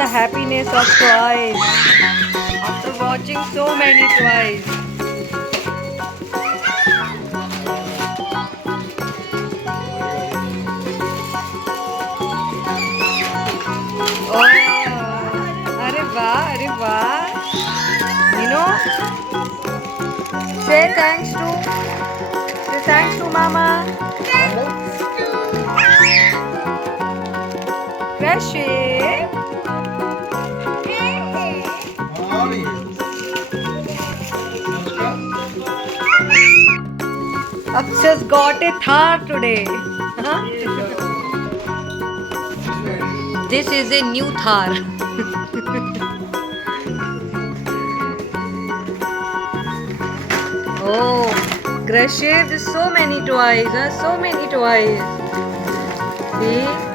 the happiness of toys. After watching so many toys. Oh, अरे वाह, अरे वाह. You know, say thanks to Mama. Crochet. Aksha's got a Thar today. Huh? This is a new Thar. Oh, crochet, there's so many toys, huh? So many toys. See?